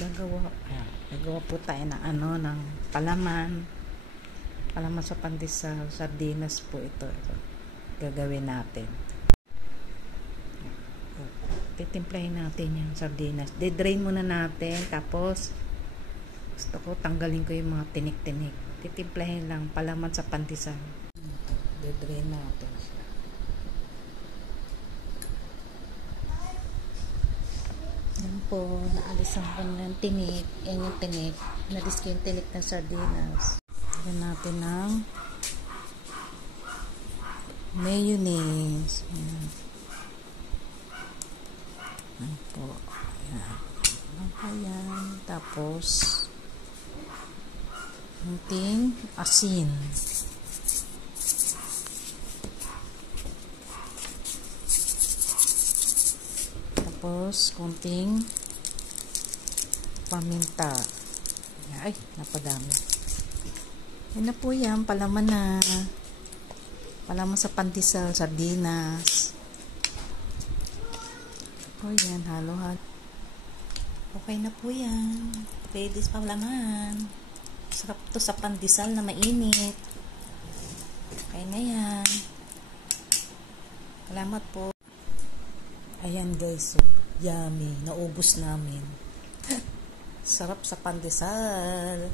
Gagawa po tayo ng ng palaman sa pandesal, sardinas po ito gagawin natin. Titimplahin natin yung sardinas, de-drain muna natin, tapos gusto ko tanggalin ko yung mga tinik-tinik. Titimplahin lang, palaman sa pandesal. De-drain natin siya. Yan po, naalisan ko ng tinik. Yan yung tinik. Nalis ko yung tinik ng sardinas. Yan natin ng mayonnaise. Yan po. Yan. Tapos kunting asin. Tapos kunting paminta. Ay, napadami. Yan na po yan, palaman na. Palaman sa pandesal, sardinas. O yan, halo-halo. Okay na po yan. Ready sa palaman. Sarap to sa pandesal na mainit. Okay na yan. Salamat po. Ayan guys, so yummy. Naubos namin. Sarap sa pandesal.